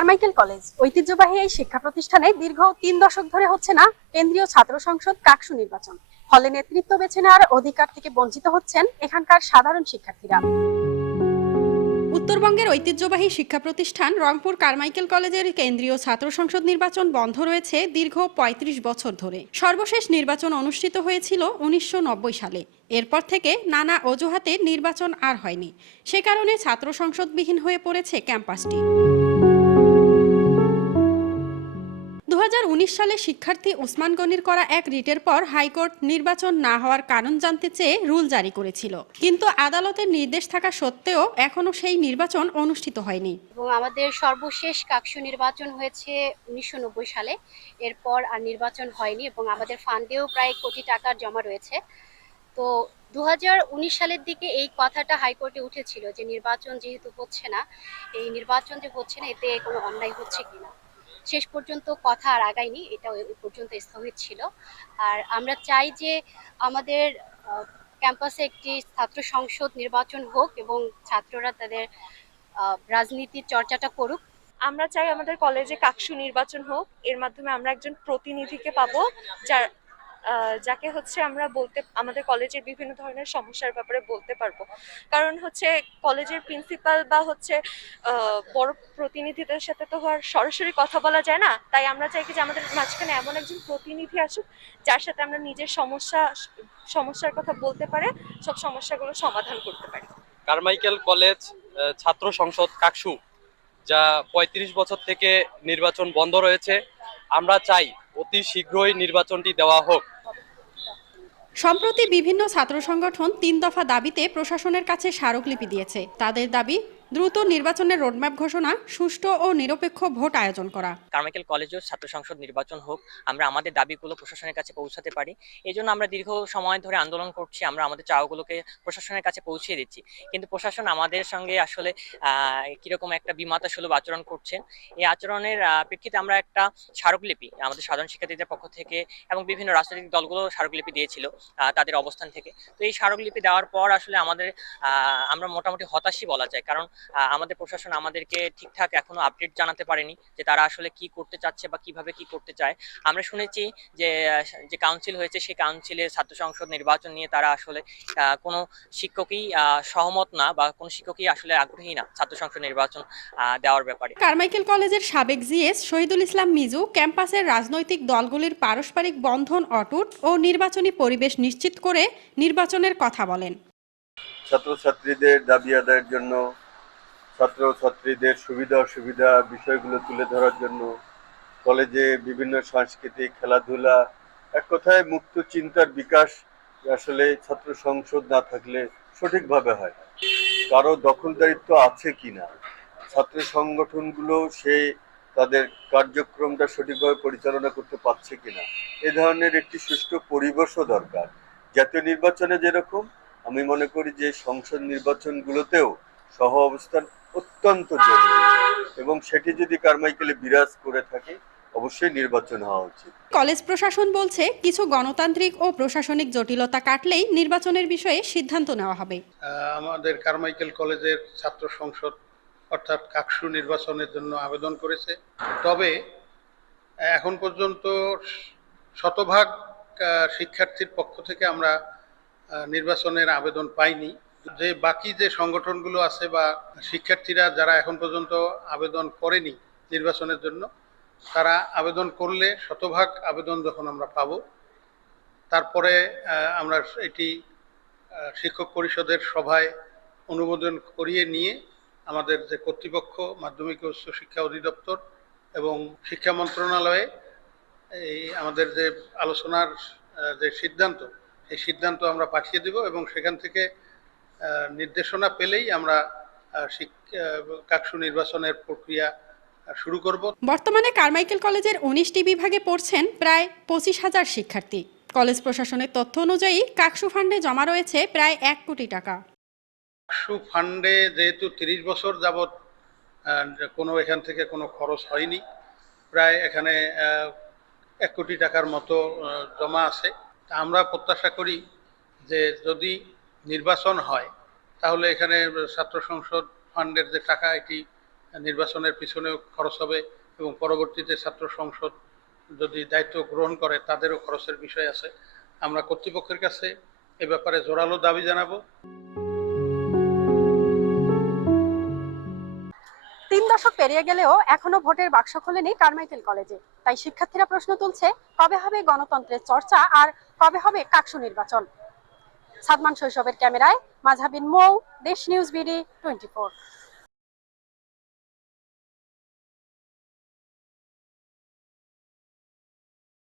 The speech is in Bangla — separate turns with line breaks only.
কারমাইকেল কলেজ ঐতিহ্যবাহী এই শিক্ষা প্রতিষ্ঠানে দীর্ঘ তিন দশক ধরে হচ্ছে না কেন্দ্রীয় ছাত্র সংসদ কাকসু নির্বাচন। ফলে নেতৃত্ব বেছে নেওয়ার অধিকার থেকে বঞ্চিত হচ্ছেন এখানকার সাধারণ শিক্ষার্থীরা। উত্তরবঙ্গের ঐতিহ্যবাহী শিক্ষা প্রতিষ্ঠান রংপুর কারমাইকেল কলেজের কেন্দ্রীয় ছাত্র সংসদ নির্বাচন বন্ধ রয়েছে দীর্ঘ ৩৫ বছর ধরে। সর্বশেষ নির্বাচন অনুষ্ঠিত হয়েছিল উনিশশো নব্বই সালে। এরপর থেকে নানা অজুহাতে নির্বাচন আর হয়নি। সে কারণে ছাত্র সংসদবিহীন হয়ে পড়েছে ক্যাম্পাসটি। সালে শিক্ষার্থী ওসমান গনির করা এক রিটের পর হাইকোর্ট নির্বাচন না হওয়ার কারণ জানতে চেয়ে রুল জারি করেছিল। কিন্তু আদালতের নির্দেশ থাকা সত্ত্বেও এখনও সেই নির্বাচন অনুষ্ঠিত হয়নি।
এবং আমাদের সর্বশেষ কাকসু নির্বাচন হয়েছে উনিশশো নব্বই সালে। এরপর আর নির্বাচন হয়নি এবং আমাদের ফান্ডেও প্রায় কোটি টাকার জমা রয়েছে। তো দু উনিশ সালের দিকে এই কথাটা হাইকোর্টে উঠেছিল যে নির্বাচন যেহেতু হচ্ছে না, এই নির্বাচন যে হচ্ছে না, এতে কোনো অন্যায় হচ্ছে কিনা। শেষ পর্যন্ত কথা আর আগায়নি, এটা ওই পর্যন্ত স্থগিত ছিল। আর আমরা চাই যে আমাদের ক্যাম্পাসে একটি ছাত্র সংসদ নির্বাচন হোক এবং ছাত্ররা তাদের রাজনীতির চর্চাটা করুক।
আমরা চাই আমাদের কলেজে কাকসু নির্বাচন হোক, এর মাধ্যমে আমরা একজন প্রতিনিধিকে পাবো, যার যাকে হচ্ছে আমরা বলতে, আমাদের কলেজের বিভিন্ন ধরনের সমস্যার ব্যাপারে বলতে পারব। কারণ হচ্ছে কলেজের প্রিন্সিপাল বা হচ্ছে বড় প্রতিনিধিদের সাথে তো আর সরাসরি কথা বলা যায় না। তাই আমরা চাই কি যে আমাদের মাঝখানে এমন একজন প্রতিনিধি আসুক, যার সাথে আমরা নিজের সমস্যা, সমস্যার কথা বলতে পারে, সব সমস্যাগুলো সমাধান করতে পারি।
কারমাইকেল কলেজ ছাত্র সংসদ কাকসু, যা ৩৫ বছর থেকে নির্বাচন বন্ধ রয়েছে। আমরা চাই অতি শীঘ্রই নির্বাচনটি দেওয়া হোক।
সম্প্রতি বিভিন্ন ছাত্র সংগঠন তিন দফা দাবিতে প্রশাসনের কাছে স্মারকলিপি দিয়েছে। তাদের দাবি দ্রুত নির্বাচনের রোডম্যাপ ঘোষণা, সুষ্ঠু ও নিরপেক্ষ ভোট আয়োজন করা।
কারমাইকেল কলেজেও ছাত্র সংসদ নির্বাচন হোক, আমরা আমাদের দাবিগুলো প্রশাসনের কাছে পৌঁছাতে পারি। এই জন্য আমরা দীর্ঘ সময় ধরে আন্দোলন করছি, আমরা আমাদের চাওয়াগুলোকে প্রশাসনের কাছে পৌঁছে দিচ্ছি। কিন্তু প্রশাসন আমাদের সঙ্গে আসলে কীরকম একটা বিমাতা সুলভ আচরণ করছেন, এই আচরণের প্রেক্ষিতে আমরা একটা স্মারকলিপি আমাদের সাধারণ শিক্ষার্থীদের পক্ষ থেকে এবং বিভিন্ন রাজনৈতিক দলগুলো স্মারকলিপি দিয়েছিল তাদের অবস্থান থেকে। তো এই স্মারকলিপি দেওয়ার পর আসলে আমাদের আমরা মোটামুটি হতাশই বলা যায়। কারণ আমাদের প্রশাসন আমাদেরকে ঠিকঠাক এখনও আপডেট জানাতে পারেনি যে তারা আসলে কি করতে চাচ্ছে বা কীভাবে কি করতে চায়। আমরা শুনেছি যে যে কাউন্সিল হয়েছে সেই কাউন্সিলে ছাত্র সংসদ নির্বাচন নিয়ে তারা আসলে কোনো শিক্ষকই সহমত না বা কোনো শিক্ষকই আসলে আগ্রহী না ছাত্র সংসদ নির্বাচন দেওয়ার ব্যাপারে।
কারমাইকেল কলেজের সাবেক জিএস শহীদুল ইসলাম মিজু ক্যাম্পাসের রাজনৈতিক দলগুলির পারস্পরিক বন্ধন অটুট ও নির্বাচনী পরিবেশ নিশ্চিত করে নির্বাচনের কথা বলেন।
ছাত্রছাত্রীদের দাবি আদায়ের জন্য ছাত্রছাত্রীদের সুবিধা অসুবিধা বিষয়গুলো তুলে ধরার জন্য কলেজে বিভিন্ন সাংস্কৃতিক খেলাধুলা, এক কথায় মুক্ত চিন্তার বিকাশ আসলে ছাত্র সংসদ না থাকলে সঠিকভাবে হয় না। কারও দখলদারিত্ব আছে কি না ছাত্র সংগঠনগুলো সে তাদের কার্যক্রমটা সঠিকভাবে পরিচালনা করতে পারছে কিনা? এ ধরনের একটি সুষ্ঠু পরিবেশও দরকার। জাতীয় নির্বাচনে যেরকম, আমি মনে করি যে সংসদ নির্বাচনগুলোতেও সহ অবস্থান অত্যন্ত জরুরি। এবং সেটি যদি কারমাইকেলে বিরাজ করে থাকে অবশ্যই নির্বাচন হওয়া উচিত।
কলেজ প্রশাসন বলছে কিছু গণতান্ত্রিক ও প্রশাসনিক জটিলতা কাটলেই নির্বাচনের বিষয়ে সিদ্ধান্ত নেওয়া হবে।
আমাদের কারমাইকেল কলেজের ছাত্র সংসদ অর্থাৎ কাকসু নির্বাচনের জন্য আবেদন করেছে। তবে এখন পর্যন্ত শতভাগ শিক্ষার্থীর পক্ষ থেকে আমরা নির্বাচনের আবেদন পাইনি। যে বাকি যে সংগঠনগুলো আছে বা শিক্ষার্থীরা যারা এখন পর্যন্ত আবেদন করেনি নির্বাচনের জন্য, তারা আবেদন করলে শতভাগ আবেদন যখন আমরা পাবো, তারপরে আমরা এটি শিক্ষক পরিষদের সভায় অনুমোদন করিয়ে নিয়ে আমাদের যে কর্তৃপক্ষ, মাধ্যমিক উচ্চ শিক্ষা অধিদপ্তর এবং শিক্ষা মন্ত্রণালয়ে এই আমাদের যে আলোচনার যে সিদ্ধান্ত সেই সিদ্ধান্ত আমরা পাঠিয়ে দেব এবং সেখান থেকে নির্দেশনা পেলেই আমরা কাকসু নির্বাচনের প্রক্রিয়া শুরু করব।
বর্তমানে কারমাইকেল কলেজের উনিশটি বিভাগে পড়ছেন প্রায় পঁচিশ হাজার শিক্ষার্থী। কলেজ প্রশাসনের তথ্য অনুযায়ী কাকসু ফান্ডে জমা রয়েছে প্রায় এক কোটি টাকা।
কাকসু ফান্ডে যেহেতু তিরিশ বছর যাবৎ কোনো এখান থেকে কোনো খরচ হয়নি প্রায় এখানে এক কোটি টাকার মতো জমা আছে। তা আমরা প্রত্যাশা করি যে যদি নির্বাচন হয়, তাহলে এখানে ছাত্র সংসদ ফান্ডের যে টাকা, এটি নির্বাচনের পিছনেও খরচ হবে এবং পরবর্তীতে ছাত্র সংসদ যদি দায়িত্ব গ্রহণ করে, তাদেরও খরচের বিষয় আছে। আমরা কর্তৃপক্ষের কাছে এ ব্যাপারে জোরালো দাবি জানাব।
তিন দশক পেরিয়ে গেলেও এখনও ভোটের বাক্স খোলেনি কারমাইকেল কলেজে। তাই শিক্ষার্থীরা প্রশ্ন তুলছে, কবে হবে গণতন্ত্রের চর্চা আর কবে হবে কাকসু নির্বাচন? সাদমান শৈশবের ক্যামেরায় মাঝাবিন মৌ দেশ নিউজ বিডি টোয়েন্টি